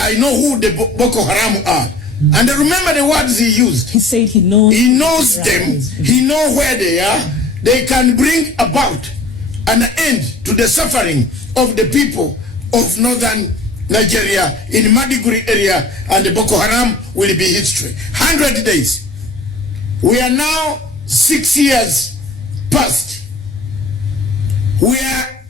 I know who the Boko Haram are. And remember the words he used. He said he knows. He knows them. He knows where they are. They can bring about an end to the suffering of the people of northern Nigeria in Maiduguri area, and the Boko Haram will be history. 100 days. We are now 6 years past. We are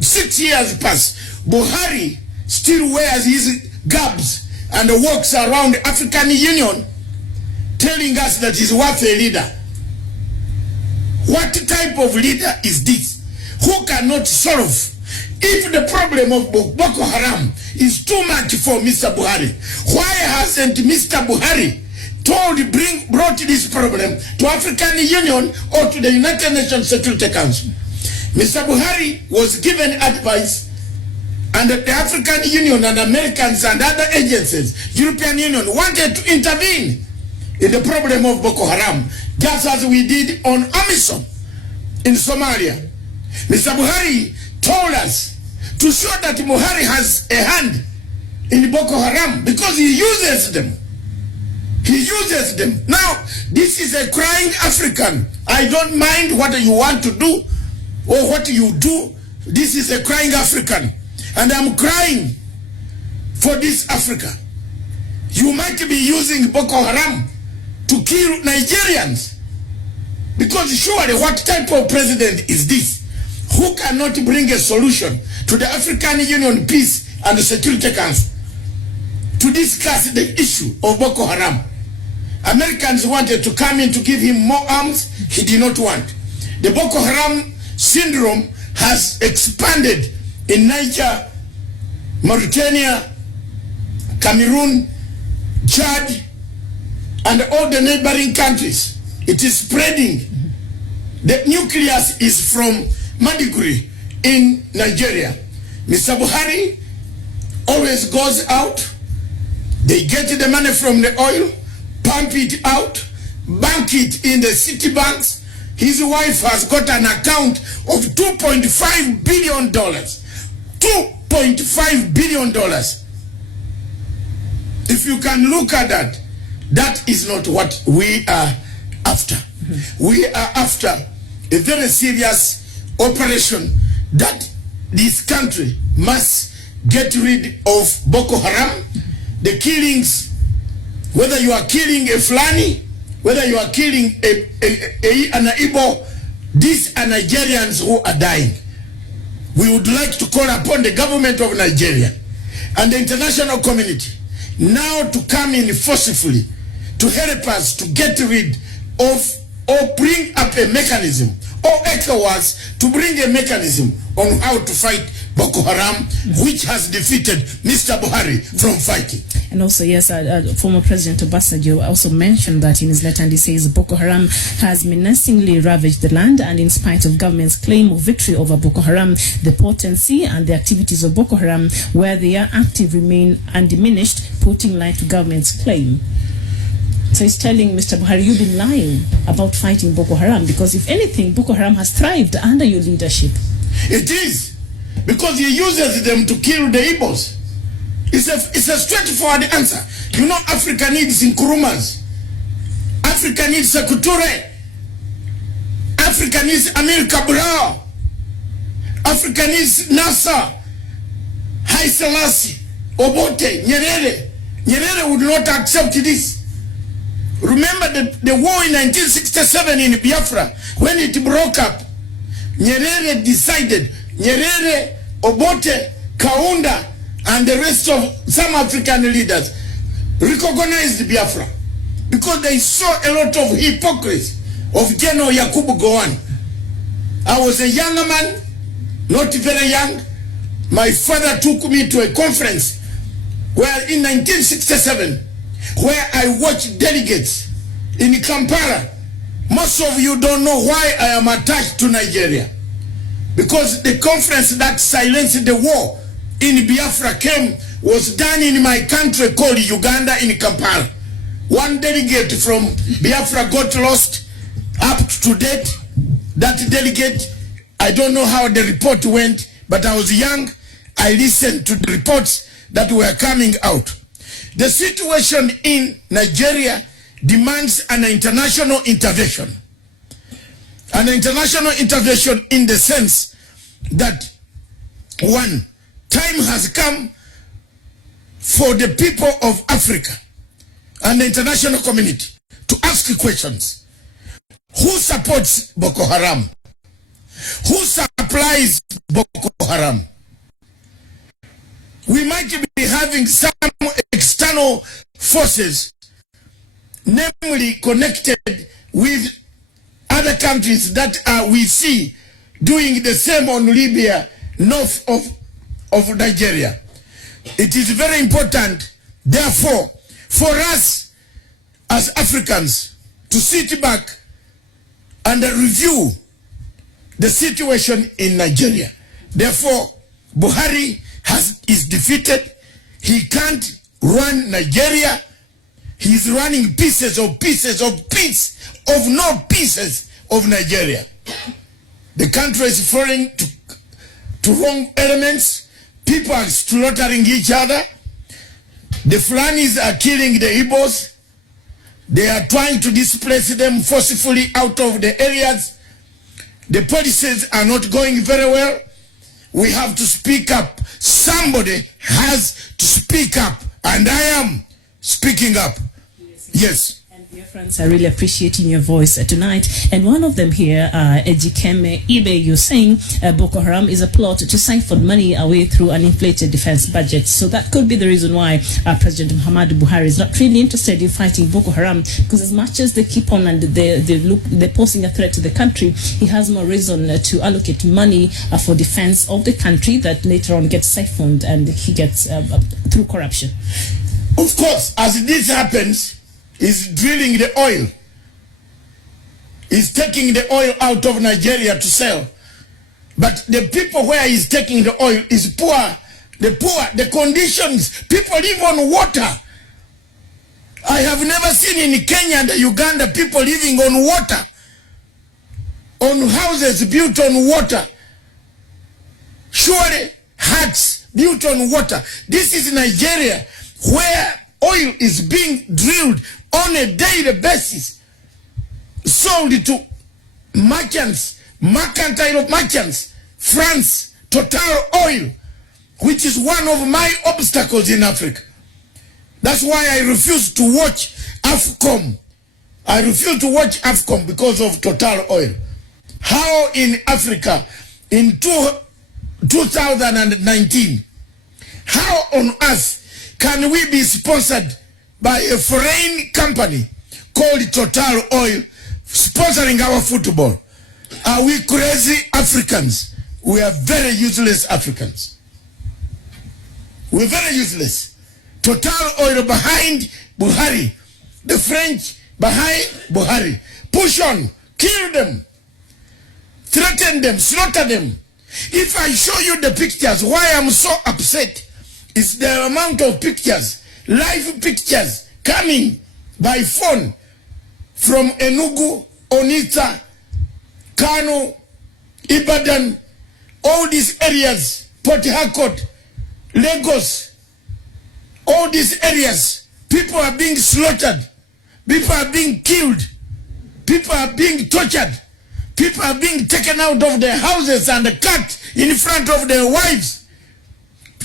6 years past. Buhari still wears his garbs and walks around the African Union telling us that he's worth a leader. What type of leader is this? Who cannot solve? If the problem of Boko Haram is too much for Mr. Buhari, why hasn't Mr. Buhari brought this problem to African Union or to the United Nations Security Council? Mr. Buhari was given advice, and the African Union and Americans and other agencies, European Union, wanted to intervene in the problem of Boko Haram, just as we did on AMISOM in Somalia. Mr. Buhari told us to show that Buhari has a hand in Boko Haram because he uses them. He uses them. Now, this is a crying African. I don't mind what you want to do or what you do. This is a crying African. And I'm crying for this Africa. You might be using Boko Haram to kill Nigerians. Because surely, what type of president is this? Who cannot bring a solution to the African Union Peace and Security Council to discuss the issue of Boko Haram? Americans wanted to come in to give him more arms. He did not want. The Boko Haram syndrome has expanded in Niger, Mauritania, Cameroon, Chad, and all the neighboring countries. It is spreading. The nucleus is from Maiduguri in Nigeria. Mr. Buhari always goes out. They get the money from the oil, pump it out, bank it in the city banks. His wife has got an account of $2.5 billion. $2.5 billion. If you can look at that, that is not what we are after. We are after a very serious operation that this country must get rid of Boko Haram. The killings, whether you are killing a Fulani, whether you are killing an Igbo, these are Nigerians who are dying. We would like to call upon the government of Nigeria and the international community now to come in forcefully to help us to get rid of or bring up a mechanism, or ECOWAS to bring a mechanism on how to fight Boko Haram, which has defeated Mr. Buhari from fighting. And also, yes, former President Obasanjo also mentioned that in his letter, and he says Boko Haram has menacingly ravaged the land, and in spite of government's claim of victory over Boko Haram, the potency and the activities of Boko Haram, where they are active, remain undiminished, putting light to government's claim. So he's telling Mr. Buhari, you've been lying about fighting Boko Haram, because if anything, Boko Haram has thrived under your leadership. It is, because he uses them to kill the Igbos. It's a straightforward answer. You know, Africa needs Nkurumas. Africa needs Sekou Touré. Africa needs Amir Cabral. Africa needs Nasser, Haile Selassie, Obote, Nyerere. Nyerere would not accept this. Remember the war in 1967 in Biafra, when it broke up, Nyerere decided, Nyerere, Obote, Kaunda, and the rest of some African leaders recognized Biafra because they saw a lot of hypocrisy of General Yakubu Gowon. I was a younger man, not very young. My father took me to a conference where in 1967, where I watched delegates in Kampala. Most of you don't know why I am attached to Nigeria. Because the conference that silenced the war in Biafra was done in my country called Uganda in Kampala. One delegate from Biafra got lost. Up to date, that delegate, I don't know how the report went, but I was young. I listened to the reports that were coming out. The situation in Nigeria demands an international intervention. An international intervention in the sense that, one, time has come for the people of Africa and the international community to ask questions. Who supports Boko Haram? Who supplies Boko Haram? We might be having some external forces, namely connected with other countries that we see doing the same on Libya, north of Nigeria. It is very important, therefore, for us as Africans to sit back and review the situation in Nigeria. Therefore, Buhari is defeated. He can't run Nigeria. He's running pieces of no pieces of Nigeria. The country is falling to wrong elements. People are slaughtering each other. The Fulanis are killing the Igbos. They are trying to displace them forcefully out of the areas. The policies are not going very well. We have to speak up. Somebody has to speak up, and I am speaking up. Yes. And dear friends, I really appreciating your voice tonight. And one of them here, Ejikeme Ibe, you're saying Boko Haram is a plot to siphon money away through an inflated defense budget. So that could be the reason why President Muhammadu Buhari is not really interested in fighting Boko Haram, because as much as they keep on and they're posing a threat to the country, he has more reason to allocate money for defense of the country that later on gets siphoned and he gets through corruption. Of course, as this happens, he's drilling the oil. He's taking the oil out of Nigeria to sell. But the people where he's taking the oil is poor. The conditions, people live on water. I have never seen in Kenya and Uganda people living on water. On houses built on water. Surely huts built on water. This is Nigeria, where oil is being drilled on a daily basis, sold to merchants, mercantile merchants, France, Total Oil, which is one of my obstacles in Africa. That's why I refuse to watch AFCOM. I refuse to watch AFCOM because of Total Oil. How in Africa, in 2019, how on earth can we be sponsored by a foreign company called Total Oil sponsoring our football? Are we crazy Africans? We are very useless Africans. We're very useless. Total Oil behind Buhari. The French behind Buhari. Push on. Kill them. Threaten them. Slaughter them. If I show you the pictures, why I'm so upset is the amount of pictures, live pictures coming by phone from Enugu, Onitsha, Kano, Ibadan, all these areas, Port Harcourt, Lagos, all these areas. People are being slaughtered. People are being killed. People are being tortured. People are being taken out of their houses and cut in front of their wives.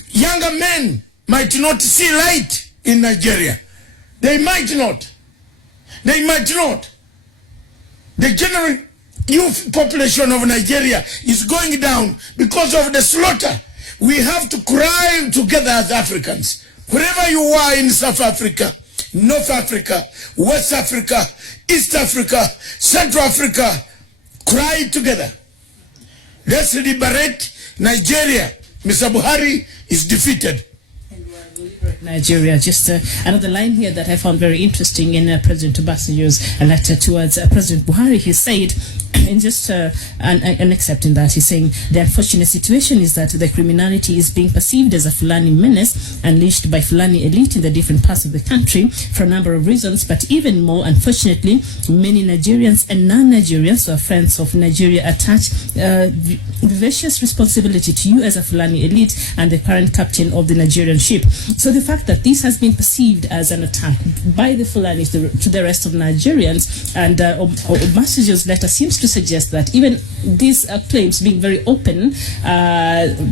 Younger men might not see light in Nigeria. They might not. They might not. The general youth population of Nigeria is going down because of the slaughter. We have to cry together as Africans. Wherever you are in South Africa, North Africa, West Africa, East Africa, Central Africa, cry together. Let's liberate Nigeria. Mr. Buhari is defeated. Nigeria. Just another line here that I found very interesting in President Obasanjo's letter towards President Buhari. He said, in just an except in that, he's saying the unfortunate situation is that the criminality is being perceived as a Fulani menace unleashed by Fulani elite in the different parts of the country for a number of reasons, but even more unfortunately, many Nigerians and non-Nigerians who are friends of Nigeria attach vivacious responsibility to you as a Fulani elite and the current captain of the Nigerian ship. So the fact that this has been perceived as an attack by the Fulani to the rest of Nigerians, and Obasanjo's letter seems to suggest that even these claims being very open,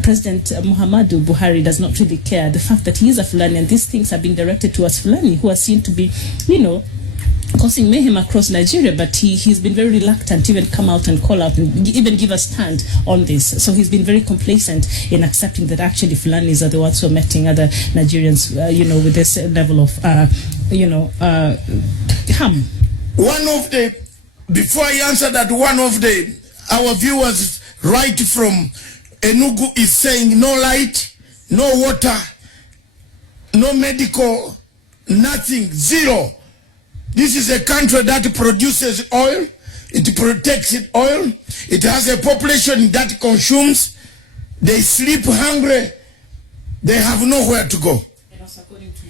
President Muhammadu Buhari does not really care. The fact that he is a Fulani and these things are being directed towards Fulani who are seen to be, causing mayhem across Nigeria, but he's been very reluctant to even come out and call out and even give a stand on this. So he's been very complacent in accepting that actually Fulanis are the ones who are meeting other Nigerians, with this level of, harm. Before I answer that, our viewers right from Enugu is saying no light, no water, no medical, nothing, zero. This is a country that produces oil. It protects its oil. It has a population that consumes. They sleep hungry. They have nowhere to go. And also according to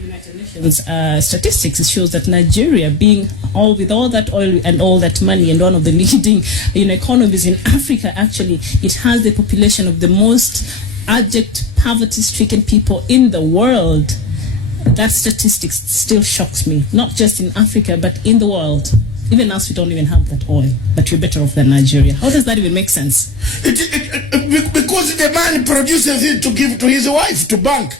United Nations statistics, it shows that Nigeria, being with all that oil and all that money and one of the leading economies in Africa, actually, it has the population of the most abject, poverty-stricken people in the world. That statistic still shocks me, not just in Africa, but in the world. Even us, we don't even have that oil, but we're better off than Nigeria. How does that even make sense? Because the man produces it to give to his wife, to bank.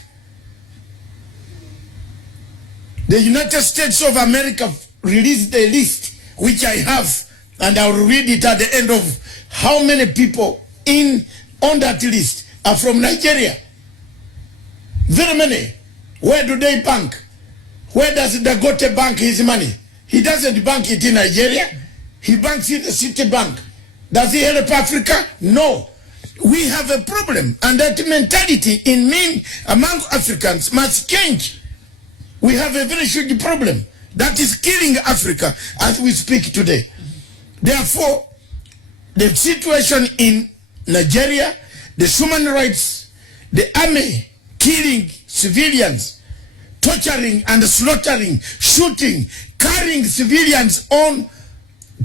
The United States of America released a list, which I have, and I will read it at the end of how many people on that list are from Nigeria. Very many. Where do they bank? Where does Dangote bank his money? He doesn't bank it in Nigeria. He banks in the city bank. Does he help Africa? No. We have a problem, and that mentality among Africans must change. We have a very huge problem that is killing Africa as we speak today. Therefore, the situation in Nigeria, the human rights, the army killing civilians, torturing and slaughtering, shooting, carrying civilians on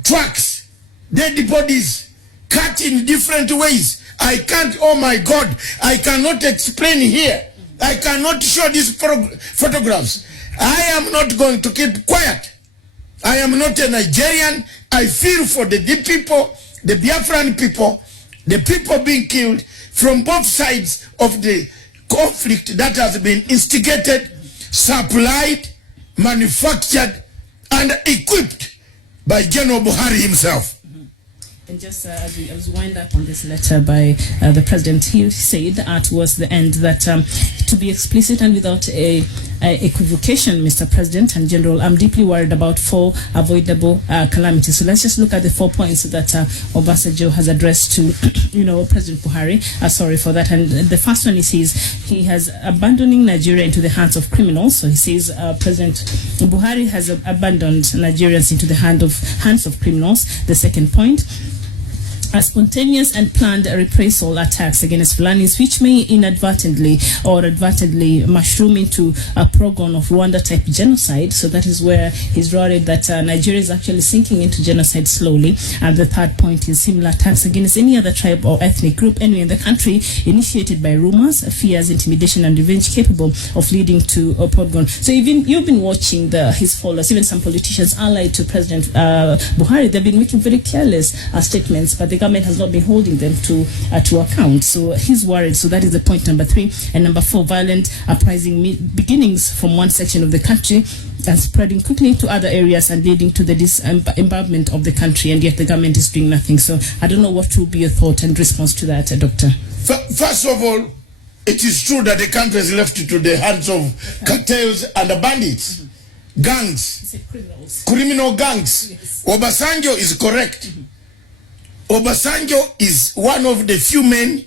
trucks, dead bodies, cut in different ways. I can't, oh my God, I cannot explain here. I cannot show these photographs. I am not going to keep quiet. I am not a Nigerian. I feel for the people, the Biafran people, the people being killed from both sides of the conflict that has been instigated, supplied, manufactured, and equipped by General Buhari himself. And just as we wind up on this letter by the president, he said towards the end that to be explicit and without a equivocation, Mr. President and General, I'm deeply worried about 4 avoidable calamities. So let's just look at the 4 points that Obasanjo has addressed to, President Buhari. Sorry for that. And the first one, he says he has abandoning Nigeria into the hands of criminals. So he says President Buhari has abandoned Nigerians into the hands of criminals. The second point, spontaneous and planned reprisal attacks against Fulanis, which may inadvertently or advertently mushroom into a program of Rwanda-type genocide. So that is where he's worried that Nigeria is actually sinking into genocide slowly. And the third point is similar attacks against any other tribe or ethnic group anywhere in the country, initiated by rumors, fears, intimidation, and revenge capable of leading to a program. So even you've been watching his followers, even some politicians allied to President Buhari, they've been making very careless statements, but the government has not been holding them to account. So he's worried. So that is the point number 3. And number 4, violent uprising beginnings from one section of the country and spreading quickly to other areas and leading to the disembowelment of the country, and yet the government is doing nothing. So I don't know what will be your thought and response to that, Doctor. First of all, it is true that the country is left to the hands of cartels and bandits, gangs, criminal gangs. Yes. Obasanjo is correct. Obasanjo is one of the few men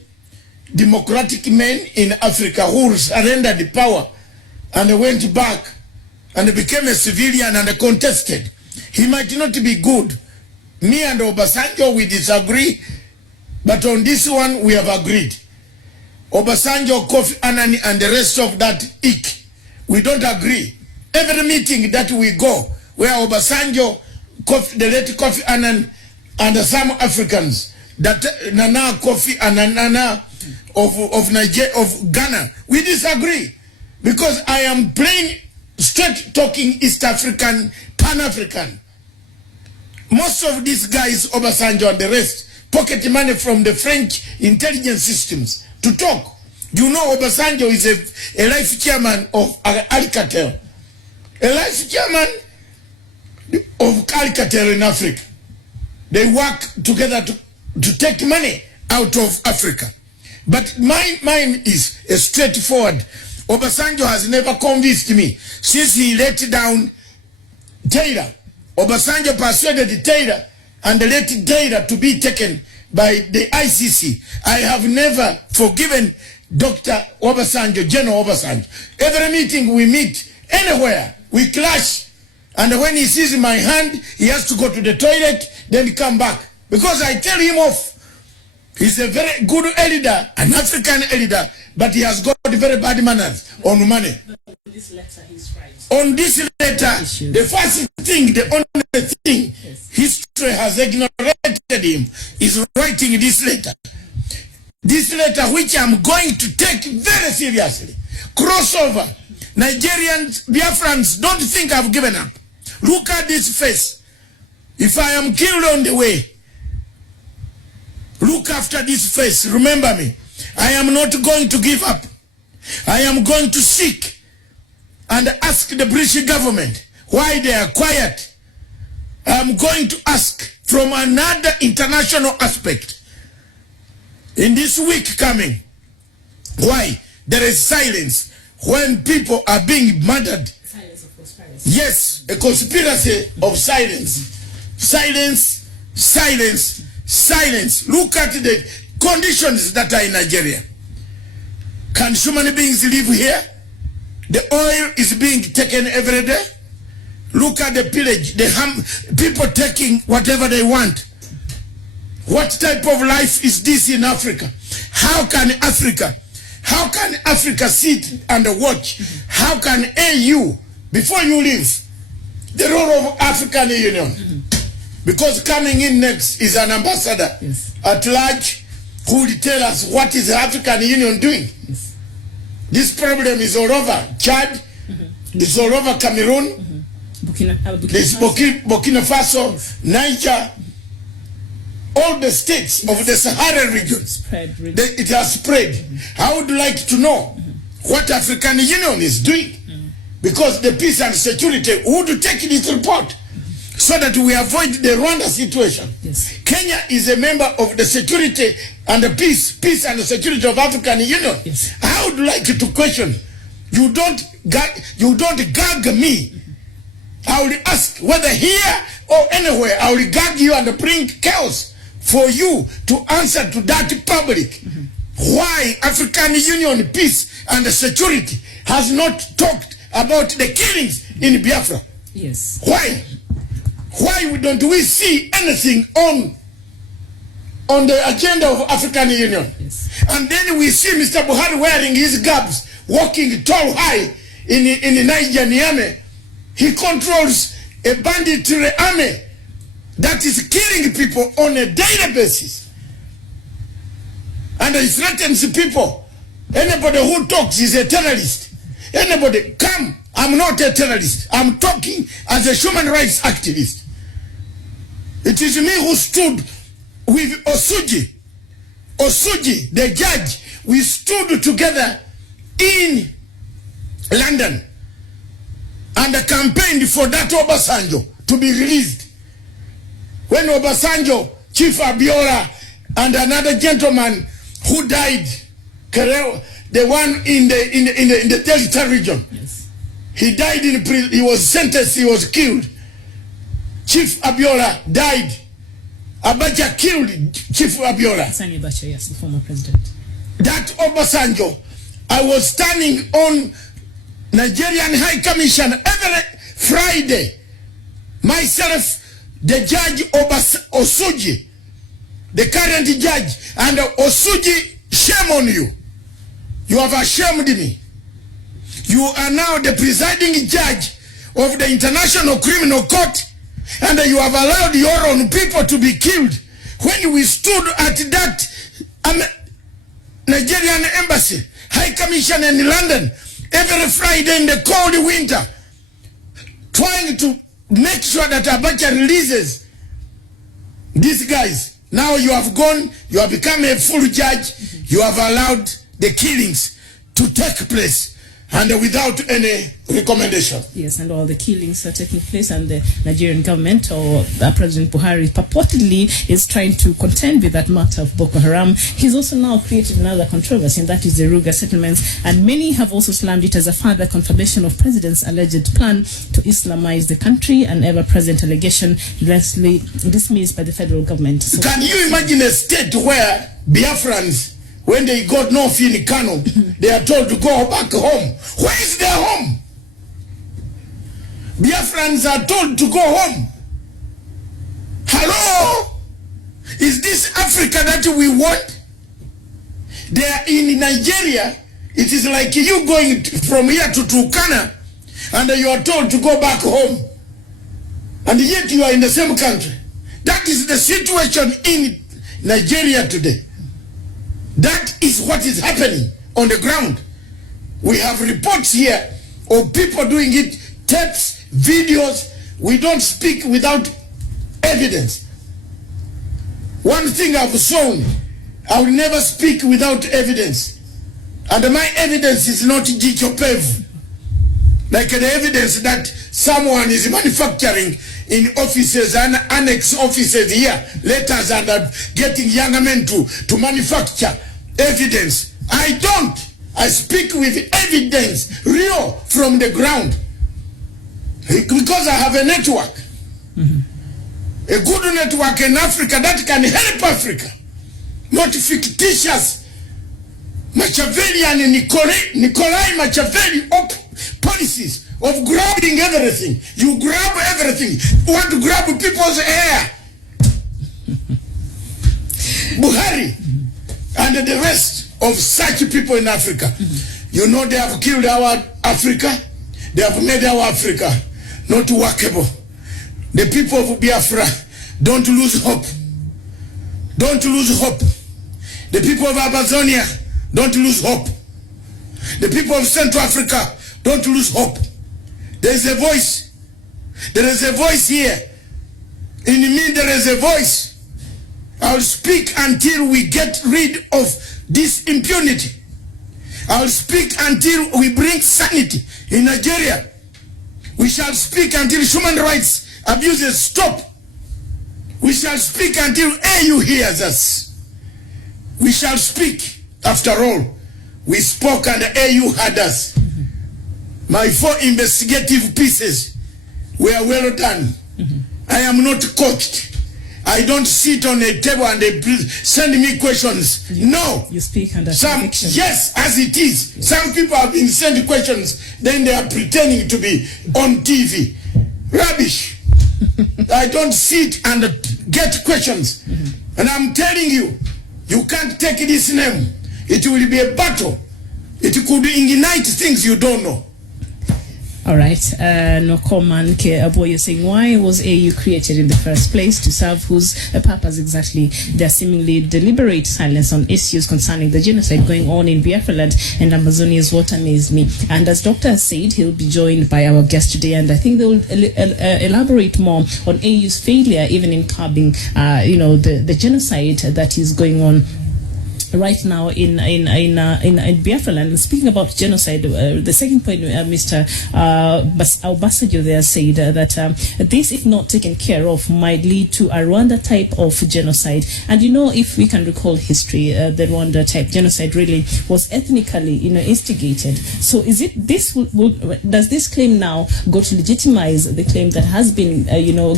democratic men in Africa who surrendered power and went back and became a civilian and contested. He might not be good. Me and Obasanjo, we disagree, but on this one we have agreed. Obasanjo, Kofi Annan and the rest of that ilk, we don't agree. Every meeting that we go, where Obasanjo, the late Kofi Annan and some Africans, that Nana Kofi and Nana of Nigeria, of Ghana, we disagree. Because I am plain, straight talking East African, Pan-African. Most of these guys, Obasanjo and the rest, pocket money from the French intelligence systems to talk. You know Obasanjo is a life chairman of Alcatel. A life chairman of Alcatel in Africa. They work together to take money out of Africa. But mine is a straightforward. Obasanjo has never convinced me since he let down Taylor. Obasanjo persuaded Taylor and let Taylor to be taken by the ICC. I have never forgiven Dr. Obasanjo, General Obasanjo. Every meeting we meet, anywhere, we clash. And when he sees my hand, he has to go to the toilet, then come back. Because I tell him off. He's a very good elder, an African elder, but he has got very bad manners on money. This letter, he's right. On this letter, the first thing, the only thing, history has ignored him, is writing this letter. This letter which I'm going to take very seriously. Crossover. Nigerians, Biafrans, don't think I've given up. Look at this face. If I am killed on the way, look after this face. Remember me. I am not going to give up. I am going to seek and ask the British government why they are quiet. I am going to ask from another international aspect in this week coming why there is silence when people are being murdered. Silence of conspiracy. Yes, a conspiracy of silence. Silence, silence, silence. Look at the conditions that are in Nigeria. Can human beings live here? The oil is being taken every day. Look at the pillage, people taking whatever they want. What type of life is this in Africa? How can Africa sit and watch? How can AU, before you leave, the role of African Union? Because coming in next is an ambassador at large who will tell us what is the African Union doing. This problem is all over Chad, it's all over Cameroon, Burkina Faso, Niger, all the states of the Sahara region. It has spread. I would like to know what African Union is doing, because the peace and security would take this report so that we avoid the Rwanda situation. Kenya is a member of the security and the peace and the security of African Union. I would like to question, you don't gag me. I will ask whether here or anywhere, I will gag you and bring chaos for you to answer to that public. Why African Union peace and security has not talked about the killings in Biafra? Why? Why don't we see anything on the agenda of African Union? And then we see Mr. Buhari wearing his garbs, walking tall high in Niger, Niamey. He controls a banditry army that is killing people on a daily basis. And he threatens people. Anybody who talks is a terrorist. Anybody, come, I'm not a terrorist. I'm talking as a human rights activist. It is me who stood with Osuji, the judge. We stood together in London and campaigned for that Obasanjo to be released. When Obasanjo, Chief Abiola, and another gentleman who died, the one in the Delta region, he died in prison. He was sentenced. He was killed. Chief Abiola died. Abacha killed Chief Abiola. Sani Abacha, yes, the former president. that Obasanjo, I was standing on Nigerian High Commission every Friday. Myself, the judge Osuji, the current judge, and Osuji, shame on you. You have ashamed me. You are now the presiding judge of the International Criminal Court, and you have allowed your own people to be killed. When we stood at that Nigerian embassy, High Commission in London, every Friday in the cold winter, trying to make sure that Abacha releases these guys. Now you have gone, you have become a full judge, you have allowed the killings to take place, and without any recommendation. Yes, and all the killings are taking place, and the Nigerian government, or President Buhari, purportedly is trying to contend with that matter of Boko Haram. He's also now created another controversy, and that is the Ruga settlements, and many have also slammed it as a further confirmation of President's alleged plan to Islamize the country, an ever-present allegation largely dismissed by the federal government. So can you imagine a state where Biafrans, when they got north in Kano, they are told to go back home? Where is their home? Biafrans are told to go home. Hello? Is this Africa that we want? They are in Nigeria. It is like you going from here to Turkana, and you are told to go back home. And yet you are in the same country. That is the situation in Nigeria today. That is what is happening on the ground. We have reports here of people doing it, tapes, videos. We don't speak without evidence. One thing I've shown, I will never speak without evidence. And my evidence is not Gichopev, like the evidence that someone is manufacturing in offices and annex offices here, letters, and getting younger men to manufacture evidence. I don't. I speak with evidence, real, from the ground. Because I have a network. A good network in Africa that can help Africa. Not fictitious Machiavellian and Nikolai Machiavelli policies of grabbing everything. You grab everything. You want to grab people's hair. Buhari and the rest of such people in Africa. You know they have killed our Africa. They have made our Africa not workable. The people of Biafra, don't lose hope. Don't lose hope. The people of Amazonia, don't lose hope. The people of Central Africa, don't lose hope. There is a voice. There is a voice here. In me there is a voice. I'll speak until we get rid of this impunity. I'll speak until we bring sanity in Nigeria. We shall speak until human rights abuses stop. We shall speak until AU hears us. We shall speak. After all, we spoke and AU heard us. My 4 investigative pieces were well done. I am not coached. I don't sit on a table and they send me questions. No. You speak under conviction. Yes, as it is. Yes. Some people have been sent questions, then they are pretending to be on TV. Rubbish. I don't sit and get questions. And I'm telling you, you can't take this name. It will be a battle. It could ignite things you don't know. All right, no comment. You're saying, why was AU created in the first place? To serve whose purpose exactly? Their seemingly deliberate silence on issues concerning the genocide going on in Biafra land and Amazonia is what amazed me. And as Dr. has said, he'll be joined by our guest today, and I think they will elaborate more on AU's failure even in curbing, the genocide that is going on right now in Biafra land. And speaking about genocide, the second point, Mr. Obasanjo there said that this, if not taken care of, might lead to a Rwanda type of genocide. And if we can recall history, the Rwanda type genocide really was ethnically, instigated. So is it this? Does this claim now go to legitimize the claim that has been,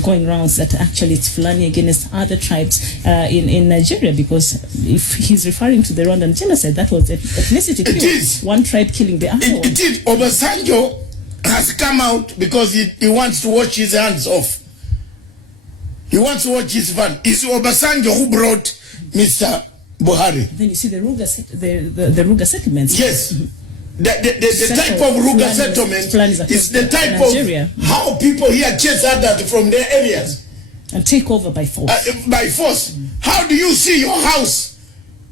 going around that actually it's Fulani against other tribes in Nigeria? Because if he's referring referring to the Rwandan genocide. That was ethnicity. It is. One tribe killing the other one. It is. Obasanjo has come out because he wants to wash his hands off. He wants to watch his van. It's Obasanjo who brought Mr. Buhari. Then you see the Ruga settlements. Yes. The type of Ruga settlement is the type Nigeria. of how people here chase others from their areas. And take over by force. By force. How do you see your house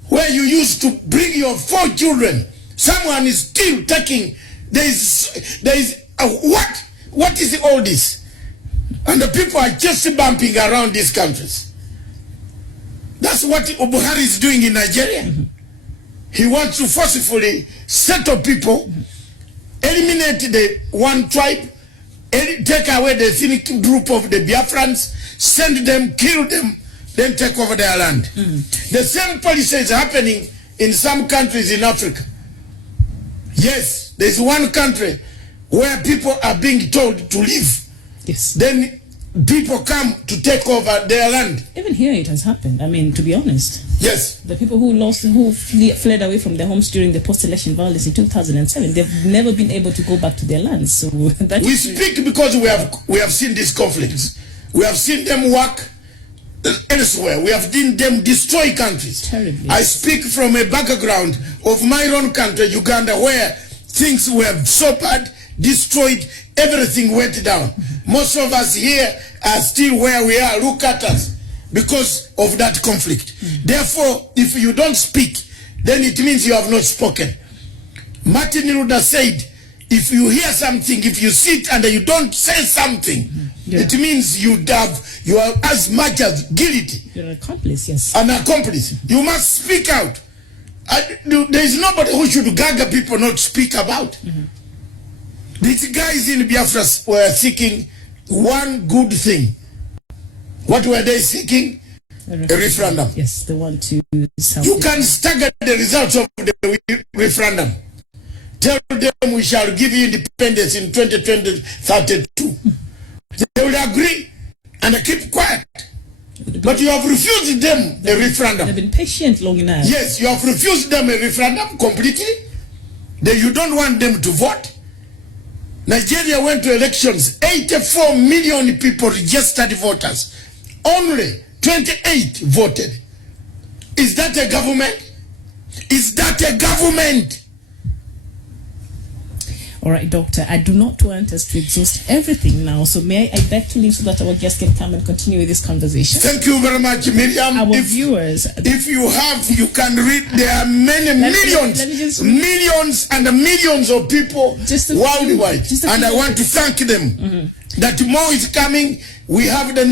where you used to bring your 4 children? Someone is still taking. There is what is all this? And the people are just bumping around these countries. That's what Buhari is doing in Nigeria. He wants to forcefully settle people, eliminate the one tribe, take away the ethnic group of the Biafrans, send them, kill them, then take over their land. The same policy is happening in some countries in Africa. Yes, there's one country where people are being told to leave. Yes. Then people come to take over their land. Even here it has happened. I mean, to be honest. Yes. The people who fled away from their homes during the post-election violence in 2007, they've never been able to go back to their lands. So that we speak because we have seen these conflicts. We have seen them work elsewhere. We have seen them destroy countries. Terribly. I speak from a background of my own country, Uganda, where things were so bad, destroyed, everything went down. Most of us here are still where we are. Look at us because of that conflict. Therefore, if you don't speak, then it means you have not spoken. Martin Luther said, if you hear something, if you sit and you don't say something, it means you are as much as guilty. You're an accomplice, yes. An accomplice. You must speak out. There is nobody who should gag people not speak about. These guys in Biafra were seeking one good thing. What were they seeking? A referendum. Yes, the one to You can stagger the results of the referendum. Tell them we shall give you independence in 2032. They will agree and keep quiet. But you have refused them a referendum. They've been patient long enough. Yes, you have refused them a referendum completely. You don't want them to vote. Nigeria went to elections. 84 million people registered voters. Only 28 voted. Is that a government? Is that a government? All right, Doctor, I do not want us to exhaust everything now, so may I beg to leave so that our guests can come and continue with this conversation? Thank you very much, Miriam. Our viewers... If you have, you can read. There are many millions and millions of people worldwide. And I want to thank them that more is coming. We have the